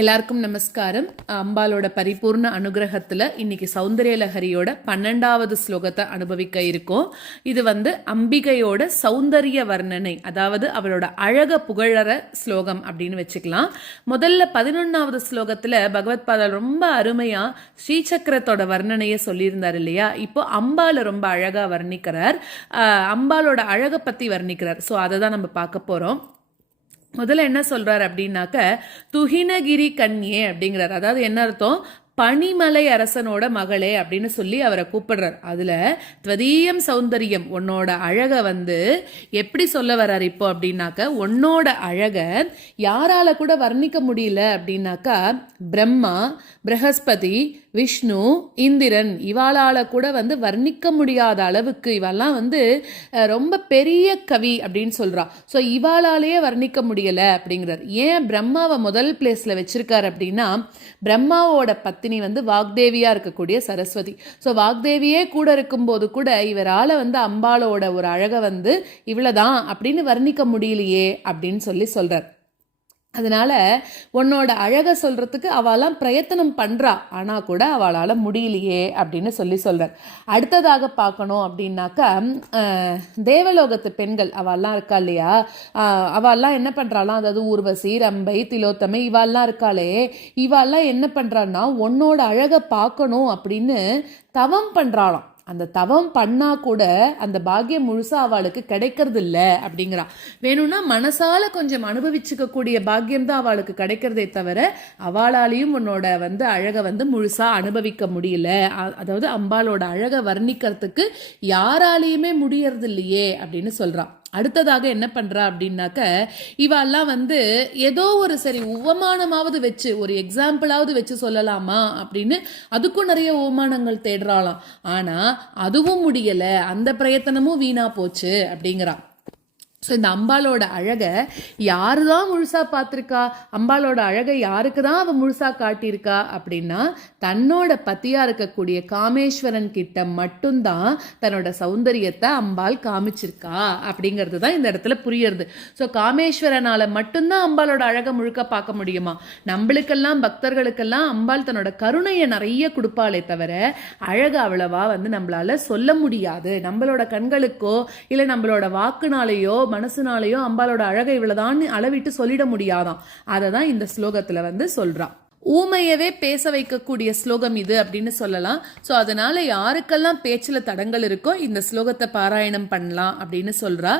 எல்லாருக்கும் நமஸ்காரம். அம்பாலோட பரிபூர்ண அனுகிரகத்தில் இன்னைக்கு சௌந்தர்யலஹரியோட பன்னெண்டாவது ஸ்லோகத்தை அனுபவிக்க இருக்கோம். இது வந்து அம்பிகையோட சௌந்தரிய வர்ணனை அதாவது அவளோட அழக புகழற ஸ்லோகம் அப்படின்னு வச்சுக்கலாம். முதல்ல பதினொன்றாவது ஸ்லோகத்தில் பகவத் பாதால் ரொம்ப அருமையாக ஸ்ரீசக்கரத்தோட வர்ணனையை சொல்லியிருந்தார் இல்லையா? இப்போ அம்பாலை ரொம்ப அழகாக வர்ணிக்கிறார். அம்பாலோட அழகை பற்றி வர்ணிக்கிறார். ஸோ அதை தான் நம்ம பார்க்க போகிறோம் முதல்ல என்ன சொல்றாரு அப்படின்னாக்க துகினகிரி கன்யே அப்படிங்கிறார். அதாவது என்ன அர்த்தம்? பனிமலை அரசனோட மகளே அப்படின்னு சொல்லி அவரை கூப்பிடுறார். அதுல துவதீயம் சௌந்தரியம் உன்னோட அழக வந்து எப்படி சொல்ல வர்றார் இப்போ அப்படின்னாக்க உன்னோட அழக யாரால கூட வர்ணிக்க முடியல அப்படின்னாக்கா பிரம்மா பிரகஸ்பதி விஷ்ணு இந்திரன் இவாளால் கூட வந்து வர்ணிக்க முடியாத அளவுக்கு இவெல்லாம் வந்து ரொம்ப பெரிய கவி அப்படின்னு சொல்றா. ஸோ இவாளாலேயே வர்ணிக்க முடியல அப்படிங்கிறார். ஏன் பிரம்மாவை முதல் பிளேஸில் வச்சிருக்காரு அப்படின்னா பிரம்மாவோட பத்தினி வந்து வாக்தேவியாக இருக்கக்கூடிய சரஸ்வதி. ஸோ வாக்தேவியே கூட இருக்கும்போது கூட இவரால் வந்து அம்பாளோட ஒரு அழகை வந்து இவ்வளோதான் அப்படின்னு வர்ணிக்க முடியலையே அப்படின்னு சொல்லி சொல்கிறார் அதனால உன்னோட அழகை சொல்றதுக்கு அவளாம் பிரயத்தனம் பண்றா. ஆனா கூட அவளால் முடியலையே அப்படின்னு சொல்லி சொல்றார். அடுத்ததாக பார்க்கணும் அப்படின்னாக்கா தேவலோகத்து பெண்கள் அவெல்லாம் இருக்கா இல்லையா? அவெல்லாம் என்ன பண்றாளாம்? அதாவது ஊர்வசி ரம்பை திலோத்தமை இவாள்லாம் இருக்காளே. இவாள்லாம் என்ன பண்றான்னா உன்னோட அழகை பார்க்கணும் அப்படின்னு தவம் பண்றாளாம். அந்த தவம் பண்ணா கூட அந்த பாக்கியம் முழுசா அவளுக்கு கிடைக்கிறது இல்ல அப்படிங்கிறா. வேணும்னா மனசால கொஞ்சம் அனுபவிச்சுக்க கூடிய பாக்கியம் தான் அவளுக்கு கிடைக்கிறதே தவிர அவளாலையும் உன்னோட வந்து அழகை வந்து முழுசா அனுபவிக்க முடியல. அதாவது அம்பாளோட அழகை வர்ணிக்கிறதுக்கு யாராலையுமே முடியறது இல்லையே அப்படின்னு சொல்றான் அடுத்ததாக என்ன பண்ணுறா அப்படின்னாக்க இவெல்லாம் வந்து ஏதோ ஒரு சரி உவமானமாவது வச்சு ஒரு எக்ஸாம்பிளாவது வச்சு சொல்லலாமா அப்படின்னு அதுக்கும் நிறைய உவமானங்கள் தேடுறாளாம். ஆனால் அதுவும் முடியலை. அந்த பிரயத்தனமும் வீணாக போச்சு அப்படிங்கிறான். ஸோ இந்த அம்பாலோட அழகை யாரு தான் முழுசாக பார்த்துருக்கா அம்பாலோட அழகை யாருக்கு தான் அவள் முழுசாக காட்டியிருக்கா அப்படின்னா தன்னோட பத்தியாக இருக்கக்கூடிய காமேஸ்வரன் கிட்ட மட்டும்தான் தன்னோட சௌந்தரியத்தை அம்பாள் காமிச்சிருக்கா அப்படிங்கிறது தான் இந்த இடத்துல புரியுறது. ஸோ காமேஸ்வரனால் மட்டும்தான் அம்பாலோட அழகை முழுக்க பார்க்க முடியுமா? நம்மளுக்கெல்லாம் பக்தர்களுக்கெல்லாம் அம்பாள் தன்னோட கருணையை நிறைய கொடுப்பாளே தவிர அழகு அவ்வளவா வந்து நம்மளால் சொல்ல முடியாது. நம்மளோட கண்களுக்கோ இல்லை நம்மளோட வாக்குனாலேயோ மனசுனாலேயோ அம்பாளோட அழகை இவ்வளவுதான் அளவிட்டு சொல்லிட முடியாதான் அதை தான் இந்த ஸ்லோகத்தில் வந்து சொல்கிறான் ஊமையவே பேச வைக்கக்கூடிய ஸ்லோகம் இது அப்படின்னு சொல்லலாம். ஸோ அதனால யாருக்கெல்லாம் பேச்சில் தடங்கள் இருக்கோ இந்த ஸ்லோகத்தை பாராயணம் பண்ணலாம் அப்படின்னு சொல்றா.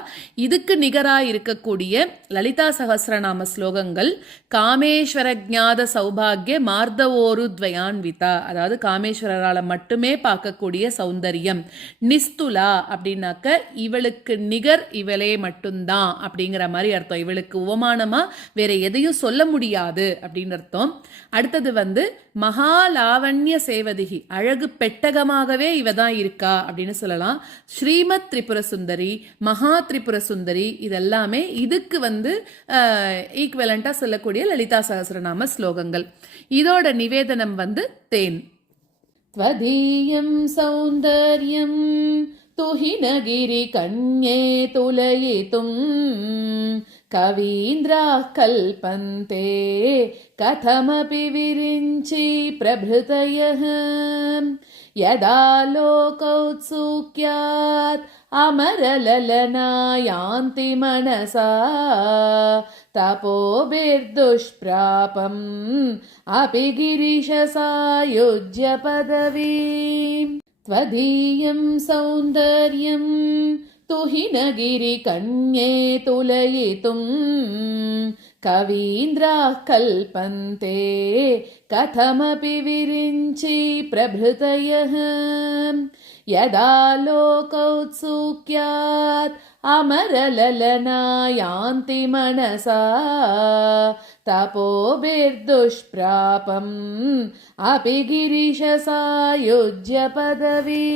இதுக்கு நிகராக இருக்கக்கூடிய லலிதா சகசிரநாம ஸ்லோகங்கள் காமேஸ்வர ஜாத சௌபாகிய மார்தவோரு துவயான்விதா. அதாவது காமேஸ்வரரால் மட்டுமே பார்க்கக்கூடிய சௌந்தரியம். நிஸ்துலா அப்படின்னாக்க இவளுக்கு நிகர் இவளே மட்டும்தான் அப்படிங்கிற மாதிரி அர்த்தம். இவளுக்கு உபமானமாக வேற எதையும் சொல்ல முடியாது அப்படின்னு அர்த்தம். அடுத்தது வந்து மகாலாவண்ய சேவதிகி அழகு பெட்டகமாகவே இவ தான் இருக்கா அப்படின்னு சொல்லலாம் ஸ்ரீமத் திரிபுர சுந்தரி மகா திரிபுர சுந்தரி இதெல்லாமே இதுக்கு வந்து ஈக்குவலண்டா சொல்லக்கூடிய லலிதா சகஸ்ரநாம ஸ்லோகங்கள் இதோட நிவேதனம் வந்து தேன் त्वदीयं सौन्दर्यं तुहिनगिरिकन्ये तुलयितुं कवीन्द्राः कल्पन्ते कथमपि विरिञ्चि प्रभृतयः। यदा लोकौत्सुक्यात् अमरललनायान्ति मनसा तपोभिर्दुष्प्रापम् अपि गिरिशसायुज्य पदवीम् त्वदीयं ತುಹಿನಗಿರಿ ಕಣ್ಯೆ ತುಲಯಿತು ಕವೀಂದ್ರ ಕಲ್ಪಂತೆ ಕಥಮಪಿ ವಿರಿಂಚಿ ಪ್ರಭೃತಯ ಯದಾ ಲೋಕೌತ್ಸುಕ್ಯಾತ್ ಅಮರಲಲನಾಯಾಂತಿ ಮನಸ ತಪೋಭಿರ್ದುಷ್ಪ್ರಾಪಂ ಅಪಿ ಗಿರೀಶ ಸಾಯುಜ್ಯ ಪದವಿ